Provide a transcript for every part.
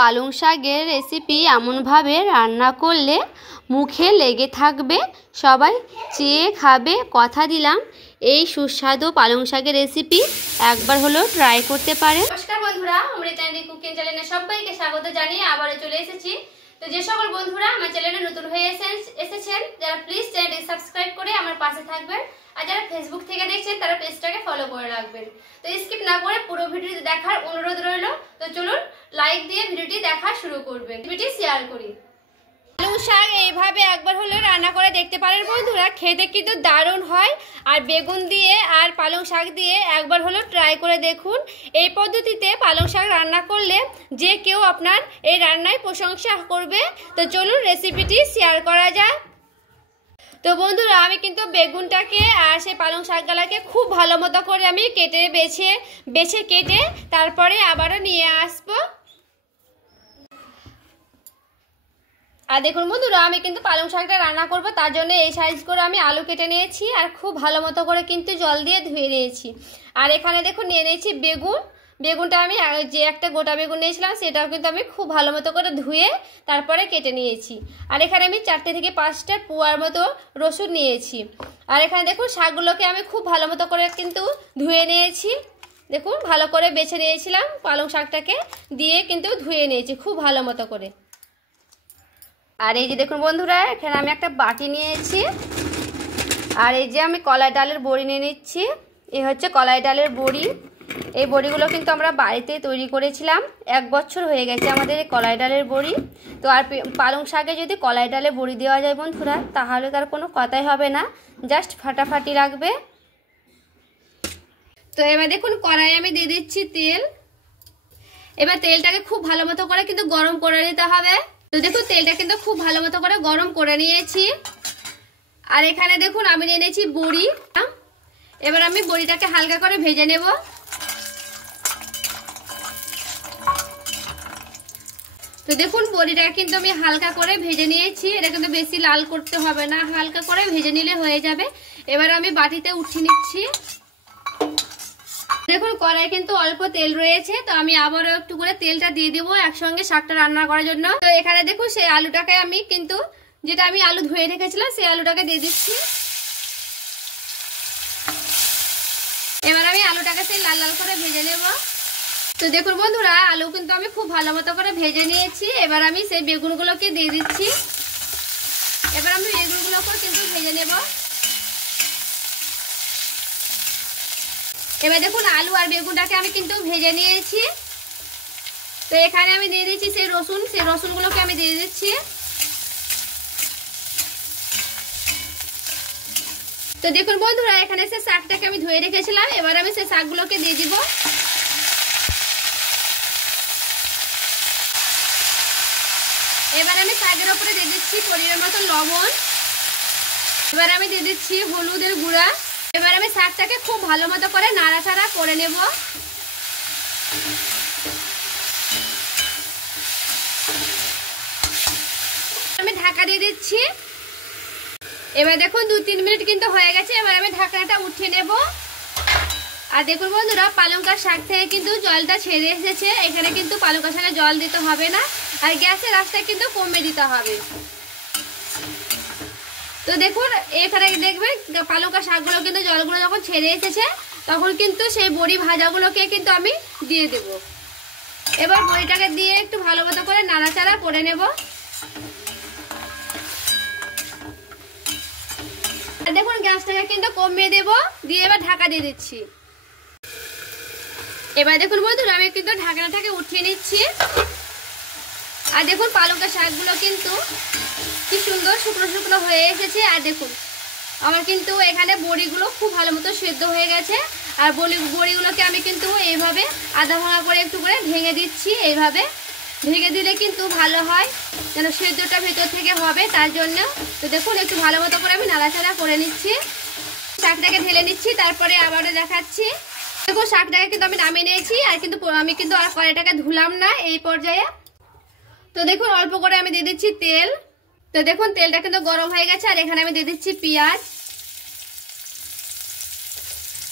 পালং শাকের রেসিপি এমনভাবে রান্না করলে মুখে লেগে থাকবে, সবাই চেয়ে খাবে। কথা দিলাম এই সুস্বাদু পালং শাকের রেসিপি একবার হলেও ট্রাই করতে পারেন। নমস্কার বন্ধুরা, অমৃতাঞ্জলি কুকিং চ্যানেলে সবাইকে স্বাগত জানিয়ে আবারও চলে এসেছি। তো যে সকল বন্ধুরা আমার চ্যানেলে নতুন হয়ে এসেছেন যারা প্লিজ চ্যানেলটি সাবস্ক্রাইব করে আমার পাশে থাকবেন, আর যারা ফেসবুক থেকে দেখছেন তারা পেজটাকে ফলো করে রাখবেন। তো স্কিপ না করে পুরো ভিডিওটি দেখার অনুরোধ রইল। তো চলুন লাইক দিয়ে ভিডিওটি দেখা শুরু করবেন, ভিডিওটি শেয়ার করি। পালং শাক এইভাবে একবার হলে রান্না করে দেখতে পারেন বন্ধুরা, খেতে কিন্তু দারুণ হয়। আর বেগুন দিয়ে আর পালং শাক দিয়ে একবার হলেও ট্রাই করে দেখুন। এই পদ্ধতিতে পালং শাক রান্না করলে যে কেউ আপনার এই রান্নায় প্রশংসা করবে। তো চলুন রেসিপিটি শেয়ার করা যায়। তো বন্ধুরা, আমি কিন্তু বেগুনটাকে আর সেই পালং শাকগুলোকে খুব ভালো মতো করে আমি কেটে বেছে কেটে তারপরে আবারও নিয়ে আসবো। আর দেখুন বন্ধুরা, আমি কিন্তু পালং শাকটা রান্না করব, তার জন্য এই সাইজ করে আমি আলু কেটে নিয়েছি আর খুব ভালো মতো করে কিন্তু জল দিয়ে ধুয়ে নিয়েছি। আর এখানে দেখুন নিয়ে নিয়েছি বেগুনটা আমি যে একটা গোটা বেগুন নিয়েছিলাম সেটাও কিন্তু আমি খুব ভালো মতো করে ধুয়ে তারপরে কেটে নিয়েছি। আর এখানে আমি 4 থেকে 5টা পুয়ার মতো রসুন নিয়েছি। আর এখানে দেখুন শাকগুলোকে আমি খুব ভালো মতো করে কিন্তু ধুয়ে নিয়েছি। দেখুন ভালো করে বেছে নিয়েছিলাম, পালং শাকটাকে দিয়ে কিন্তু ধুয়ে নিয়েছি খুব ভালো মতো করে। আর এই যে দেখুন বন্ধুরা, এখানে আমি একটা বাটি নিয়েছি। আর এই যে আমি কলাই ডালের বড়ি নিয়ে নিচ্ছি। এই হচ্ছে কলাই ডালের বড়ি। এই বড়িগুলো কিন্তু আমরা বাড়িতে তৈরি করেছিলাম, 1 বছর হয়ে গেছে আমাদের এই কলাই ডালের বড়ি। তো আর পালং শাকে যদি কলাই ডালে বড়ি দেওয়া যায় বন্ধুরা, তাহলে তার কোনো কথাই হবে না, জাস্ট ফাটাফাটি লাগবে। তো এবার দেখুন কড়াই আমি দিয়ে দিচ্ছি তেল। এবার তেলটাকে খুব ভালো মতো করে কিন্তু গরম করে নিতে হবে। তো দেখুন তেলটা কিন্তু খুব ভালো মতো করে গরম করে নিয়েছি। আর এখানে দেখুন আমি নিয়ে নিয়েছি বড়ি। এবার আমি বড়িটাকে হালকা করে ভেজে নেব। তো দেখুন বড়িটাকে কিন্তু আমি হালকা করে ভেজে নিয়েছি। এটা কিন্তু বেশি লাল করতে হবে না, হালকা করে ভেজে নিলে হয়ে যাবে। এবার আমি বাটিতে উঠিয়ে নিচ্ছি। দেখুন কড়াই কিন্তু অল্প তেল রয়েছে, তো আমি আবারও একটু করে তেলটা দিয়ে দেবো একসঙ্গে শাকটা রান্না করার জন্য। তো এখানে দেখুন সেই আলুটাকে আমি কিন্তু যেটা আমি আলু ধুয়ে রেখেছিলাম সেই আলুটাকে দিয়ে দিচ্ছি। এবার আমি আলুটাকে সেই লাল লাল করে ভেজে নেব। তো দেখুন বন্ধুরা, আলু কিন্তু আমি খুব ভালো মতো করে ভেজে নিয়েছি। এবার আমি সেই বেগুনগুলোকে দিয়ে দিচ্ছি। এবার আমি বেগুনগুলোকে কিন্তু ভেজে নেব। এবার দেখুন আলু আর বেগুনটাকে আমি কিন্তু ভেজে নিয়েছি। তো এখানে আমি দিয়ে দিচ্ছি সেই রসুনগুলোকে আমি দিয়ে দিচ্ছি। তো দেখুন বন্ধুরা, এখানে সেই শাকটাকে আমি ধুয়ে রেখেছিলাম। এবার আমি সেই শাকগুলোকে দিয়ে দিব। এবার আমি শাকের উপরে দিয়ে দিচ্ছি পরিমাণ মতো লবণ। এবার আমি দিয়ে দিচ্ছি হলুদের গুঁড়া। এবার আমি শাকটাকে খুব ভালো মতো করে নাড়াচাড়া করে নেব। আমি ঢাকা দিয়ে দিচ্ছি। এবার দেখুন 2-3 মিনিট কিন্তু হয়ে গেছে। এবার আমি ঢাকনাটা উঠিয়ে নেব। আর দেখুন বন্ধুরা, পালং শাক থেকে কিন্তু জলটা ছেড়ে এসেছে। এখানে কিন্তু পালং শাকে জল দিতে হবে না, আর গ্যাসের আঁচটা কিন্তু কমে দিতে হবে। তো দেখুন এখানে দেখবেন পালং শাকগুলো কিন্তু জলগুলো যখন ছেড়ে এসেছে তখন কিন্তু সেই বড়ি ভাজাগুলোকে কিন্তু আমি দিয়ে দেব। এবার বড়িটাকে দিয়ে একটু ভালো মতো করে নাড়াচাড়া করে নেব। আর দেখুন গ্যাসটাকে কিন্তু কমিয়ে দেব, দিয়ে এবার ঢাকা দিয়ে দিচ্ছি। এবার দেখুন বন্ধুরা, আমি কিন্তু ঢাকনাটাকে উঠিয়ে নিচ্ছি। আর দেখুন পালং শাকগুলো কিন্তু কি সুন্দর শুকনো শুকনো হয়ে এসেছে। আর দেখুন আমার কিন্তু এখানে বড়িগুলো খুব ভালো মতো সেদ্ধ হয়ে গেছে। আর বড়িগুলোকে আমি কিন্তু এইভাবে আধা ভাঙা করে একটু করে ভেঙে দিচ্ছি। এইভাবে ভেঙে দিলে কিন্তু ভালো হয়, যেন সেদ্ধটা ভেতর থেকে হবে তার জন্য। তো দেখুন একটু ভালো মতো করে আমি নাড়াচাড়া করে নিচ্ছি। শাকটাকে ঢেলে নিচ্ছি, তারপরে আবারও দেখাচ্ছি। দেখুন শাকটাকে কিন্তু আমি নামিয়ে নিয়েছি। আর কিন্তু আমি কিন্তু আর কড়াইটাকে ধুলাম না এই পর্যায়ে। তো দেখুন অল্প করে আমি দিয়ে দিচ্ছি তেল। তো দেখুন তেলটা কিন্তু গরম হয়ে গেছে। আর এখানে আমি দিয়ে দিচ্ছি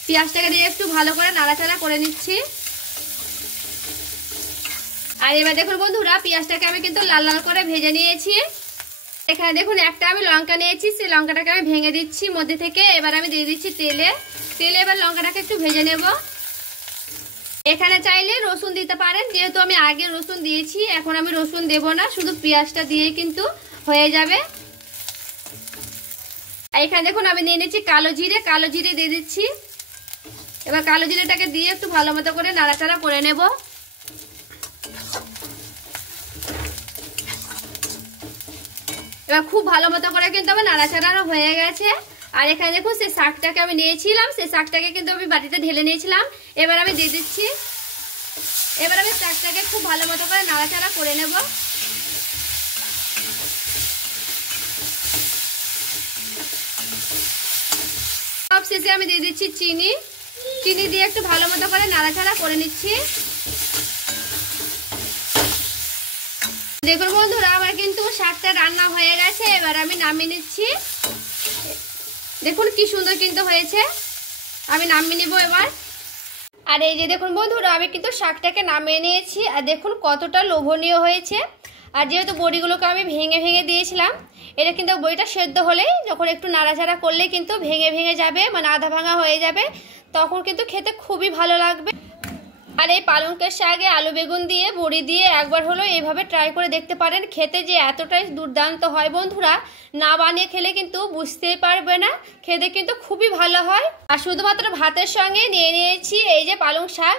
পেঁয়াজটাকে দিয়ে একটু ভালো করে নাড়াচাড়া করে নিচ্ছি। আর এবার দেখুন বন্ধুরা পেঁয়াজটাকে আমি কিন্তু লাল লাল করে ভেজে নিয়েছি। এখানে দেখুন একটা আমি লঙ্কা নিয়েছি, সেই লঙ্কাটাকে আমি ভেঙে দিচ্ছি মধ্যে থেকে। এবার আমি দিয়ে দিচ্ছি তেলে এবার লঙ্কাটাকে একটু ভেজে নেব। এখানে চাইলে রসুন দিতে পারেন, যেহেতু আমি আগে রসুন দিয়েছি এখন আমি রসুন দেব না, শুধু পেঁয়াজটা দিয়ে কিন্তু হয়ে যাবে। এখানে দেখুন আমি নিয়ে নিচ্ছি কালো জিরে দিয়ে দিচ্ছি। এবার কালো জিরেটাকে দিয়ে একটু ভালো মতো করে নাড়াচাড়া করে নেব। এবার খুব ভালো মতো করে কিন্তু আমার নাড়াচাড়া হয়ে গেছে। আর এখানে দেখুন সেই শাকটাকে আমি নিয়েছিলাম, সেই শাকটাকে কিন্তু আমি বাটিতে ঢেলে নিয়েছিলাম। এবার আমি দিয়ে দিচ্ছি। এবার আমি শাকটাকে খুব ভালো মতো করে নাড়াচাড়া করে নেব। সব শেষে আমি দিয়ে দিচ্ছি চিনি দিয়ে একটু ভালো মতো করে নাড়াচাড়া করে নিচ্ছি। দেখুন বন্ধুরা আমার কিন্তু শাকটা রান্না হয়ে গেছে। এবার আমি নামিয়ে নিচ্ছি। দেখুন কি সুন্দর কিন্তু হয়েছে, আমি নামিয়ে নিব এবার। আর এই যে দেখুন বন্ধুরা আমি কিন্তু শাকটাকে নামিয়ে নিয়েছি। আর দেখুন কতটা লোভনীয় হয়েছে। আর যেহেতু বড়িগুলোকে আমি ভেঙে ভেঙে দিয়েছিলাম, এটা কিন্তু বড়িটা সেদ্ধ হলেই যখন একটু নাড়াচাড়া করলে কিন্তু ভেঙে ভেঙে যাবে, মানে আধা ভাঙা হয়ে যাবে, তখন কিন্তু খেতে খুবই ভালো লাগবে। আর এই পালংকের শাকে আলু বেগুন দিয়ে বড়ি দিয়ে একবার হলো এইভাবে ট্রাই করে দেখতে পারেন। খেতে যে এতটাই দুর্দান্ত হয় বন্ধুরা, না বানিয়ে খেলে কিন্তু বুঝতেই পারবে না, খেতে কিন্তু খুবই ভালো হয়। আর শুধুমাত্র ভাতের সঙ্গে নিয়ে নিয়েছি এই যে পালং শাক।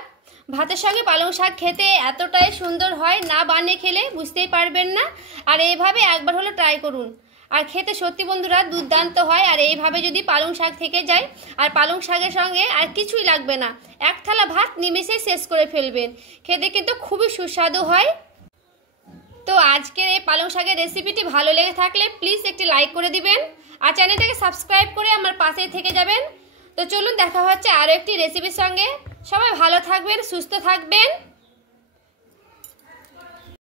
ভাতের সঙ্গে পালং শাক খেতে এতটাই সুন্দর হয়, না বানিয়ে খেলে বুঝতেই পারবেন না। আর এইভাবে একবার হলো ট্রাই করুন, আর খেতে সত্যি বন্ধুরা দুর্দান্ত হয়। আর এইভাবে যদি পালং শাক থেকে যায়, আর পালং শাকের সঙ্গে আর কিছুই লাগবে না, এক থালা ভাত নিমেষে শেষ করে ফেলবেন। খেতে কিন্তু খুবই সুস্বাদু হয়। তো আজকের এই পালং শাকের রেসিপিটি ভালো লেগে থাকলে প্লিজ একটি লাইক করে দিবেন, আর চ্যানেলটাকে সাবস্ক্রাইব করে আমার পাশেই থেকে যাবেন। তো চলুন দেখা হচ্ছে আরও একটি রেসিপির সঙ্গে। সবাই ভালো থাকবেন, সুস্থ থাকবেন।